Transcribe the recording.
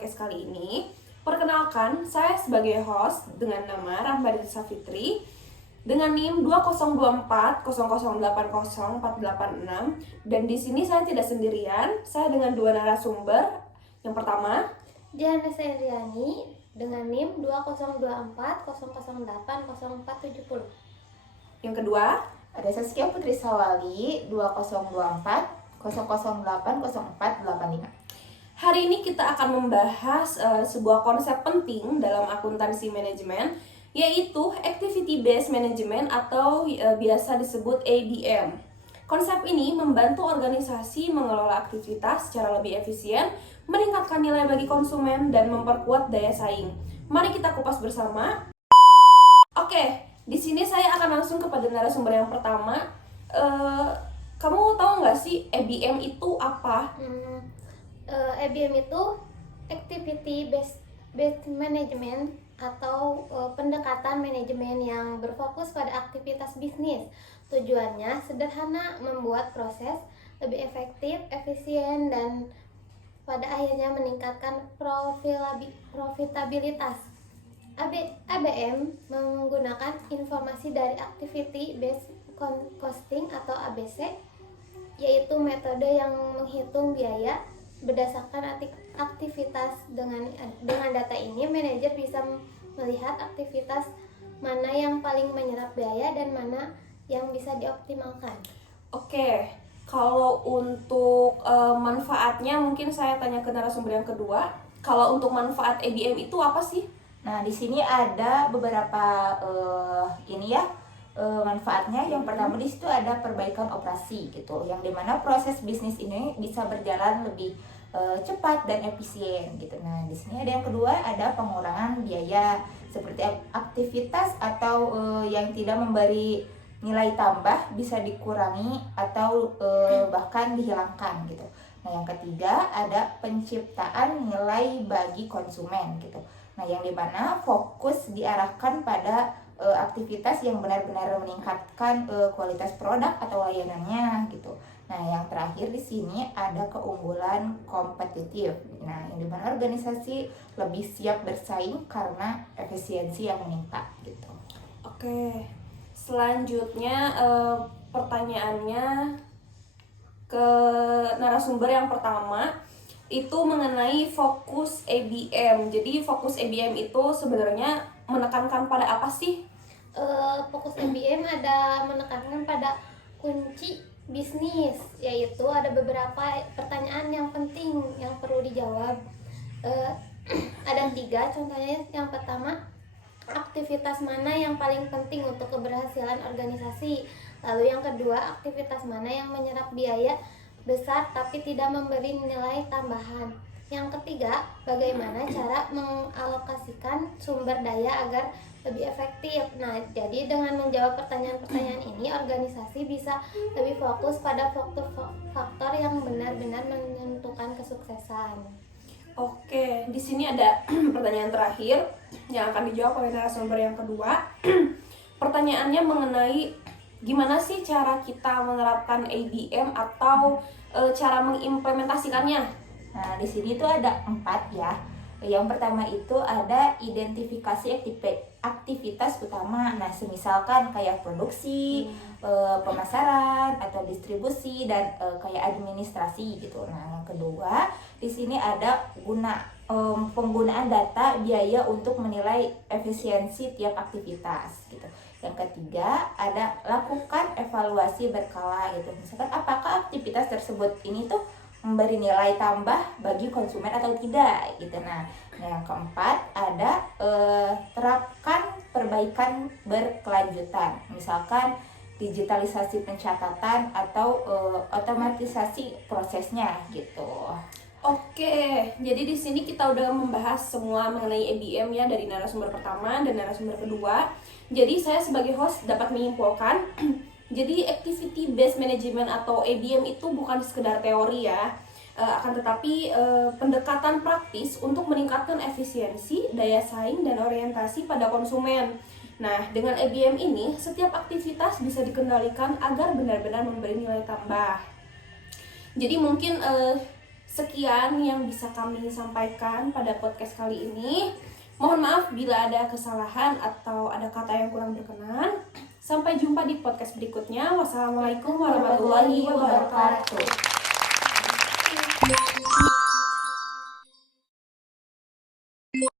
podcast kali ini. Perkenalkan, saya sebagai host dengan nama Rahmadin Safitri dengan NIM 202400804806 dan di sini saya tidak sendirian, saya dengan dua narasumber. Yang pertama, Diana Sendriani dengan NIM 202400808470. yang kedua, Ada Saskia Putri Sawali 2024 00804885. hari ini kita akan membahas sebuah konsep penting dalam akuntansi manajemen, yaitu Activity Based Management atau biasa disebut ABM. Konsep ini membantu organisasi mengelola aktivitas secara lebih efisien, meningkatkan nilai bagi konsumen, dan memperkuat daya saing. Mari kita kupas bersama. Oke, di sini saya akan langsung kepada narasumber yang pertama. Kamu tahu nggak sih ABM itu apa? ABM itu Activity Based Management atau pendekatan manajemen yang berfokus pada aktivitas bisnis. Tujuannya sederhana, membuat proses lebih efektif, efisien, dan pada akhirnya meningkatkan profitabilitas. ABM menggunakan informasi dari Activity Based Costing atau ABC, yaitu metode yang menghitung biaya berdasarkan aktivitas. Dengan data ini, manajer bisa melihat aktivitas mana yang paling menyerap biaya dan mana yang bisa dioptimalkan. Oke, kalau untuk manfaatnya mungkin saya tanya ke narasumber yang kedua. Kalau untuk manfaat ABM itu apa sih? Nah, di sini ada beberapa manfaatnya. Yang pertama di situ ada perbaikan operasi gitu, yang dimana proses bisnis ini bisa berjalan lebih cepat dan efisien gitu. Nah, di sini ada yang kedua, ada pengurangan biaya seperti aktivitas atau yang tidak memberi nilai tambah bisa dikurangi atau bahkan dihilangkan gitu. Nah, yang ketiga ada penciptaan nilai bagi konsumen gitu. Nah, yang dimana fokus diarahkan pada aktivitas yang benar-benar meningkatkan kualitas produk atau layanannya gitu. Nah, yang terakhir di sini ada keunggulan kompetitif. Nah, yang dimana organisasi lebih siap bersaing karena efisiensi yang meningkat gitu. Oke, selanjutnya pertanyaannya ke narasumber yang pertama itu mengenai fokus ABM. Jadi fokus ABM itu sebenarnya menekankan pada apa sih? Fokus ABM ada menekankan pada kunci bisnis, yaitu ada beberapa pertanyaan yang penting yang perlu dijawab. Ada 3 contohnya. Yang pertama, aktivitas mana yang paling penting untuk keberhasilan organisasi. Lalu yang kedua, aktivitas mana yang menyerap biaya besar tapi tidak memberi nilai tambahan. Yang ketiga, bagaimana cara mengalokasikan sumber daya agar lebih efektif. Nah, jadi dengan menjawab pertanyaan-pertanyaan ini, organisasi bisa lebih fokus pada faktor yang benar-benar menentukan kesuksesan. Oke, di sini ada pertanyaan terakhir yang akan dijawab oleh narasumber yang kedua. Pertanyaannya mengenai gimana sih cara kita menerapkan ABM atau cara mengimplementasikannya. Nah, di sini tuh ada 4 ya. Yang pertama itu ada identifikasi aktivitas utama. Nah, semisalkan kayak produksi, pemasaran atau distribusi dan kayak administrasi gitu. Nah, yang kedua di sini ada penggunaan data biaya untuk menilai efisiensi tiap aktivitas gitu. Yang ketiga ada lakukan evaluasi berkala gitu. Misalkan apakah aktivitas tersebut ini tuh memberi nilai tambah bagi konsumen atau tidak gitu. Nah, yang keempat ada terapkan perbaikan berkelanjutan. Misalkan digitalisasi pencatatan atau otomatisasi prosesnya gitu. Oke, jadi di sini kita udah membahas semua mengenai ABM ya, dari narasumber pertama dan narasumber kedua. Jadi saya sebagai host dapat menyimpulkan jadi activity based management atau ABM itu bukan sekedar teori ya, akan tetapi pendekatan praktis untuk meningkatkan efisiensi, daya saing, dan orientasi pada konsumen. Nah, dengan ABM ini setiap aktivitas bisa dikendalikan agar benar-benar memberi nilai tambah. Jadi mungkin Sekian yang bisa kami sampaikan pada podcast kali ini. Mohon maaf bila ada kesalahan atau ada kata yang kurang berkenan. Sampai jumpa di podcast berikutnya. Wassalamualaikum warahmatullahi wabarakatuh.